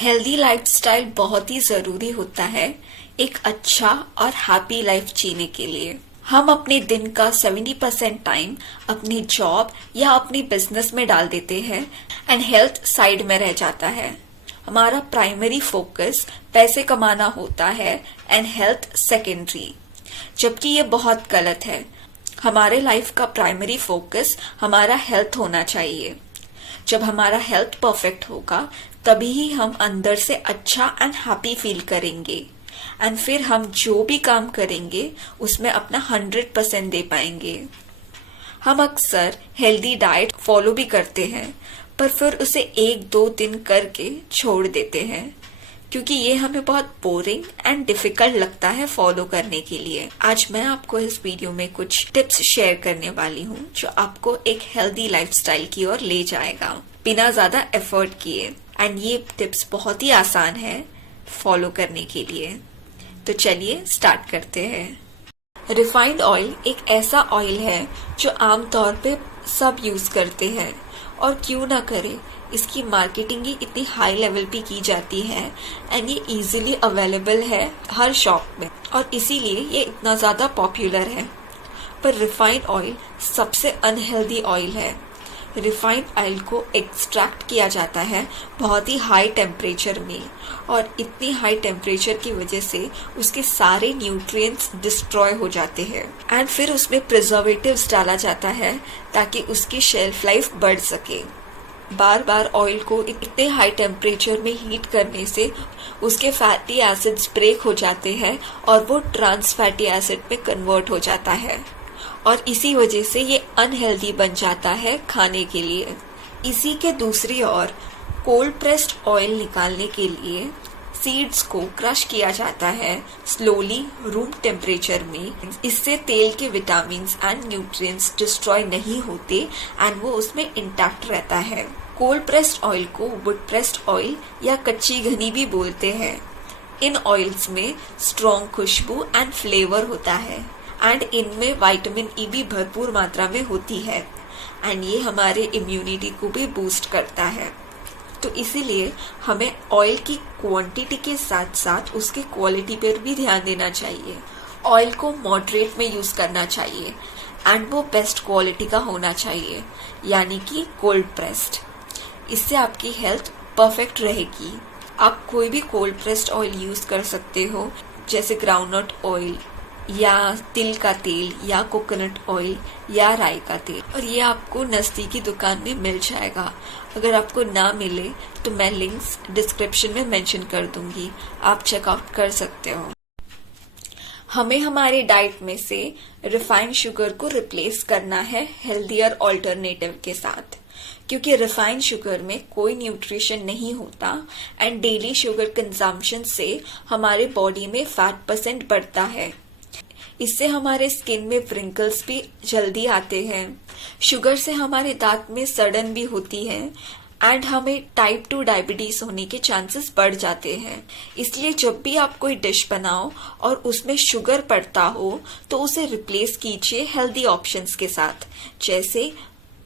Healthy lifestyle बहुत ही जरूरी होता है एक अच्छा और हैप्पी लाइफ जीने के लिए। हम अपने दिन का 70% टाइम अपनी जॉब या अपनी बिजनेस में डाल देते हैं एंड हेल्थ साइड में रह जाता है। हमारा प्राइमरी फोकस पैसे कमाना होता है एंड हेल्थ सेकेंडरी, जबकि ये बहुत गलत है। हमारे लाइफ का प्राइमरी फोकस हमारा हेल्थ होना चाहिए। जब हमारा हेल्थ परफेक्ट होगा तभी ही हम अंदर से अच्छा एंड हैप्पी फील करेंगे एंड फिर हम जो भी काम करेंगे उसमें अपना 100% दे पाएंगे। हम अक्सर हेल्दी डाइट फॉलो भी करते हैं पर फिर उसे 1-2 दिन करके छोड़ देते हैं क्योंकि ये हमें बहुत बोरिंग एंड डिफिकल्ट लगता है फॉलो करने के लिए। आज मैं आपको इस वीडियो में कुछ टिप्स शेयर करने वाली हूँ जो आपको एक हेल्दी लाइफस्टाइल की ओर ले जाएगा बिना ज्यादा एफर्ट किए। एंड ये टिप्स बहुत ही आसान है फॉलो करने के लिए। तो चलिए स्टार्ट करते हैं। रिफाइंड ऑयल एक ऐसा ऑयल है जो आमतौर पे सब यूज करते हैं और क्यों ना करे, इसकी मार्केटिंग ही इतनी हाई लेवल पे की जाती है एंड ये इजीली अवेलेबल है हर शॉप में और इसीलिए ये इतना ज्यादा पॉपुलर है। पर रिफाइंड ऑयल सबसे अनहेल्दी ऑयल है। रिफाइंड ऑयल को एक्सट्रैक्ट किया जाता है बहुत ही हाई टेम्परेचर में और इतनी हाई टेम्परेचर की वजह से उसके सारे न्यूट्रिएंट्स डिस्ट्रॉय हो जाते हैं एंड फिर उसमें प्रिजर्वेटिव्स डाला जाता है ताकि उसकी शेल्फ लाइफ बढ़ सके। बार बार ऑयल को इतने हाई टेम्परेचर में हीट करने से उसके फैटी एसिड्स ब्रेक हो जाते हैं और वो ट्रांस फैटी एसिड में कन्वर्ट हो जाता है और इसी वजह से ये अनहेल्दी बन जाता है खाने के लिए। इसी के दूसरी ओर कोल्ड प्रेस्ड ऑयल निकालने के लिए सीड्स को क्रश किया जाता है स्लोली रूम टेम्परेचर में। इससे तेल के विटामिन एंड न्यूट्रिएंट्स डिस्ट्रॉय नहीं होते एंड वो उसमें इंटैक्ट रहता है। कोल्ड प्रेस्ड ऑयल को वुड प्रेस्ड ऑयल या कच्ची घनी भी बोलते हैं। इन ऑयल्स में स्ट्रॉन्ग खुशबू एंड फ्लेवर होता है एंड इनमें विटामिन ई भी भरपूर मात्रा में होती है एंड ये हमारे इम्यूनिटी को भी बूस्ट करता है। तो इसीलिए हमें ऑयल की क्वांटिटी के साथ साथ उसके क्वालिटी पर भी ध्यान देना चाहिए। ऑयल को मॉडरेट में यूज करना चाहिए एंड वो बेस्ट क्वालिटी का होना चाहिए, यानी कि कोल्ड प्रेस्ड। इससे आपकी हेल्थ परफेक्ट रहेगी। आप कोई भी कोल्ड प्रेस्ड ऑयल यूज कर सकते हो, जैसे ग्राउंडनट ऑयल या तिल का तेल या कोकोनट ऑयल या राई का तेल, और ये आपको नजदीकी दुकान में मिल जाएगा। अगर आपको ना मिले तो मैं लिंक्स डिस्क्रिप्शन में मेंशन कर दूंगी, आप चेकआउट कर सकते हो। हमें हमारे डाइट में से रिफाइंड शुगर को रिप्लेस करना है हेल्दियर ऑल्टरनेटिव के साथ, क्योंकि रिफाइंड शुगर में कोई न्यूट्रिशन नहीं होता एंड डेली शुगर कंजम्पशन से हमारे बॉडी में फैट परसेंट बढ़ता है। इससे हमारे स्किन में व्रिंकल्स भी जल्दी आते हैं। शुगर से हमारे दांत में सड़न भी होती है एंड हमें टाइप 2 डायबिटीज होने के चांसेस बढ़ जाते हैं। इसलिए जब भी आप कोई डिश बनाओ और उसमें शुगर पड़ता हो तो उसे रिप्लेस कीजिए हेल्दी ऑप्शंस के साथ, जैसे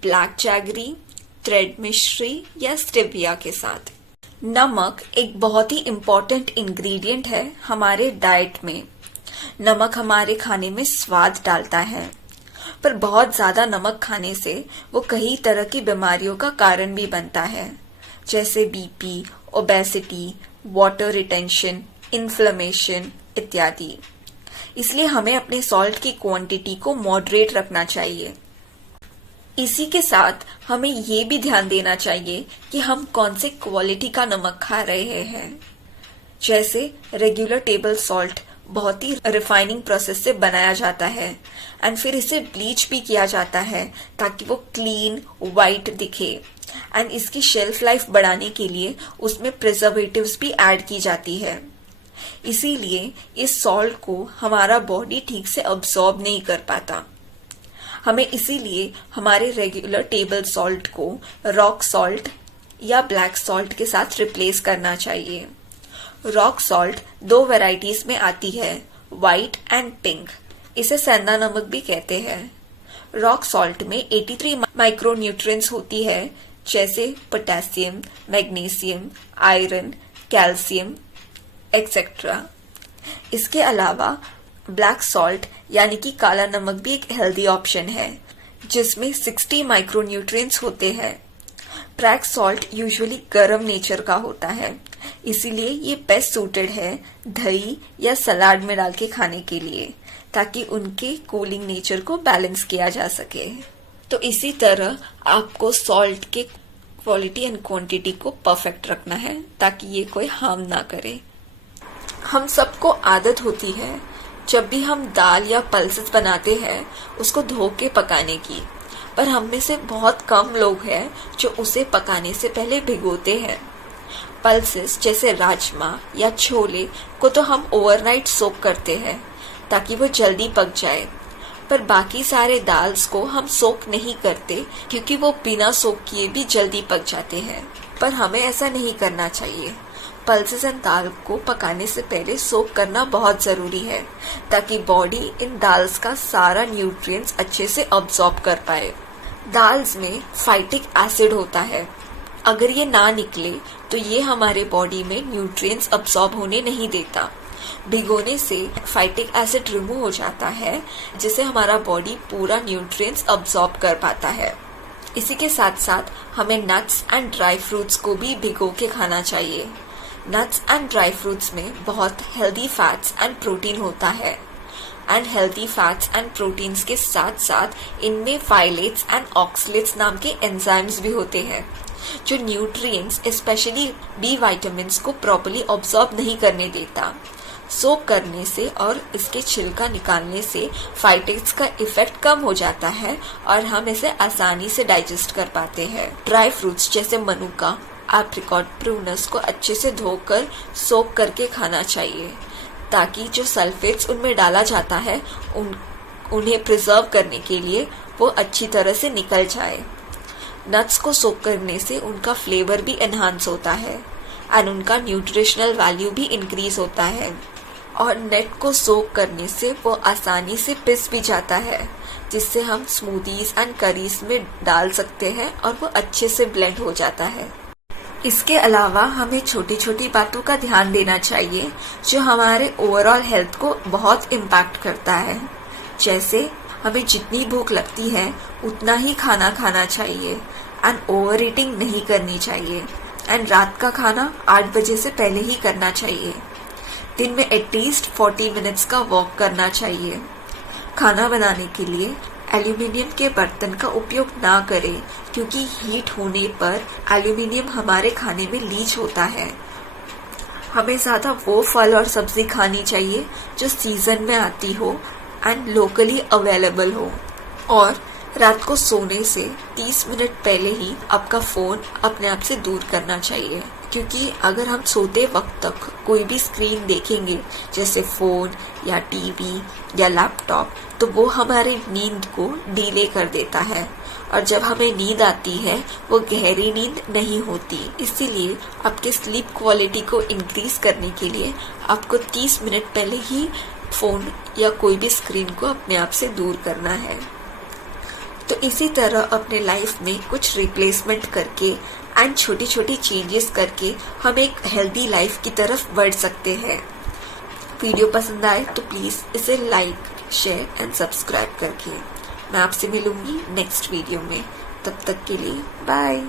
ब्लैक जैगरी, थ्रेड मिश्री या स्टेविया के साथ। नमक एक बहुत ही इम्पोर्टेंट इंग्रेडिएंट है हमारे डाइट में। नमक हमारे खाने में स्वाद डालता है, पर बहुत ज्यादा नमक खाने से वो कई तरह की बीमारियों का कारण भी बनता है, जैसे BP, obesity, water retention, inflammation इत्यादि। इसलिए हमें अपने सॉल्ट की क्वांटिटी को मॉडरेट रखना चाहिए। इसी के साथ हमें ये भी ध्यान देना चाहिए कि हम कौन से क्वालिटी का नमक खा रहे हैं। जैसे रेगुलर टेबल सॉल्ट बहुत ही रिफाइनिंग प्रोसेस से बनाया जाता है एंड फिर इसे ब्लीच भी किया जाता है ताकि वो क्लीन वाइट दिखे एंड इसकी शेल्फ लाइफ बढ़ाने के लिए उसमें प्रिजर्वेटिव्स भी ऐड की जाती है। इसीलिए इस सॉल्ट को हमारा बॉडी ठीक से अब्सॉर्ब नहीं कर पाता। हमें इसीलिए हमारे रेगुलर टेबल सॉल्ट को रॉक सॉल्ट या ब्लैक सॉल्ट के साथ रिप्लेस करना चाहिए। रॉक सॉल्ट 2 वैरायटीज में आती है, व्हाइट एंड पिंक। इसे सेंधा नमक भी कहते हैं। रॉक सॉल्ट में 83 माइक्रोन्यूट्रिएंट्स होती है, जैसे potassium, magnesium, iron, calcium etcetera. इसके अलावा ब्लैक सॉल्ट यानी कि काला नमक भी एक हेल्दी ऑप्शन है जिसमें 60 माइक्रोन्यूट्रिएंट्स होते हैं। ब्लैक सॉल्ट यूजुअली गर्म नेचर का होता है, इसीलिए ये बेस्ट सूटेड है दही या सलाद में डाल के खाने के लिए, ताकि उनके कूलिंग नेचर को बैलेंस किया जा सके। तो इसी तरह आपको सॉल्ट के क्वालिटी एंड क्वांटिटी को परफेक्ट रखना है ताकि ये कोई हार्म ना करे। हम सबको आदत होती है जब भी हम दाल या पल्सेस बनाते हैं उसको धो के पकाने की, पर हम में से बहुत कम लोग हैं जो उसे पकाने से पहले भिगोते हैं। पल्सेस जैसे राजमा या छोले को तो हम ओवरनाइट सोक करते हैं ताकि वो जल्दी पक जाए, पर बाकी सारे दाल्स को हम सोक नहीं करते क्योंकि वो बिना सोक किए भी जल्दी पक जाते हैं। पर हमें ऐसा नहीं करना चाहिए। पल्सेस एंड दाल को पकाने से पहले सोक करना बहुत जरूरी है ताकि बॉडी इन दाल्स का सारा न्यूट्रिएंट्स अच्छे से अब्सॉर्ब कर पाए। दाल्स में फाइटिक एसिड होता है, अगर ये ना निकले तो ये हमारे बॉडी में न्यूट्रिएंट्स अब्सॉर्ब होने नहीं देता। भिगोने से फाइटिक एसिड रिमूव हो जाता है जिससे हमारा बॉडी पूरा न्यूट्रिएंट्स अब्सॉर्ब कर पाता है। इसी के साथ साथ हमें नट्स एंड ड्राई फ्रूट्स को भी भिगो के खाना चाहिए। नट्स एंड ड्राई फ्रूट्स में बहुत हेल्दी फैट्स एंड प्रोटीन होता है, and healthy fats and proteins के साथ साथ इनमें फाइलेट्स एंड ऑक्सलेट्स नाम के एंजाइम्स भी होते हैं जो न्यूट्रिएंट्स स्पेशली बी विटामिन्स को प्रॉपर्ली ऑब्जॉर्ब नहीं करने देता। सोक करने से और इसके छिलका निकालने से फाइटेट्स का इफेक्ट कम हो जाता है और हम इसे आसानी से डाइजेस्ट कर पाते हैं। ड्राई फ्रूट्स जैसे मनुका, एप्रिकॉट, प्रूनस को अच्छे से धोकर सोक करके खाना चाहिए ताकि जो सल्फेट्स उनमें डाला जाता है उन्हें प्रिजर्व करने के लिए वो अच्छी तरह से निकल जाए। नट्स को सोक करने से उनका फ्लेवर भी एनहांस होता है एंड उनका न्यूट्रिशनल वैल्यू भी इंक्रीज होता है। और नट को सोक करने से वो आसानी से पिस भी जाता है जिससे हम स्मूदीज एंड करीज में डाल सकते हैं और वो अच्छे से ब्लेंड हो जाता है। इसके अलावा हमें छोटी छोटी बातों का ध्यान देना चाहिए जो हमारे ओवरऑल हेल्थ को बहुत इम्पैक्ट करता है। जैसे हमें जितनी भूख लगती है उतना ही खाना खाना चाहिए एंड ओवर ईटिंग नहीं करनी चाहिए, एंड रात का खाना 8 बजे से पहले ही करना चाहिए। दिन में एटलीस्ट 40 मिनट्स का वॉक करना चाहिए। खाना बनाने के लिए एल्यूमिनियम के बर्तन का उपयोग ना करें क्योंकि हीट होने पर एल्यूमिनियम हमारे खाने में लीच होता है। हमें ज़्यादा वो फल और सब्जी खानी चाहिए जो सीजन में आती हो एंड लोकली अवेलेबल हो। और रात को सोने से 30 मिनट पहले ही आपका फ़ोन अपने आप से दूर करना चाहिए, क्योंकि अगर हम सोते वक्त तक कोई भी स्क्रीन देखेंगे जैसे फ़ोन या टीवी या लैपटॉप तो वो हमारे नींद को डिले कर देता है, और जब हमें नींद आती है वो गहरी नींद नहीं होती। इसीलिए आपके स्लीप क्वालिटी को इंक्रीज करने के लिए आपको 30 मिनट पहले ही फ़ोन या कोई भी स्क्रीन को अपने आप से दूर करना है। तो इसी तरह अपने लाइफ में कुछ रिप्लेसमेंट करके एंड छोटी छोटी चेंजेस करके हम एक हेल्दी लाइफ की तरफ बढ़ सकते हैं। वीडियो पसंद आए तो प्लीज़ इसे लाइक, शेयर एंड सब्सक्राइब करके। मैं आपसे मिलूंगी नेक्स्ट वीडियो में, तब तक के लिए बाय।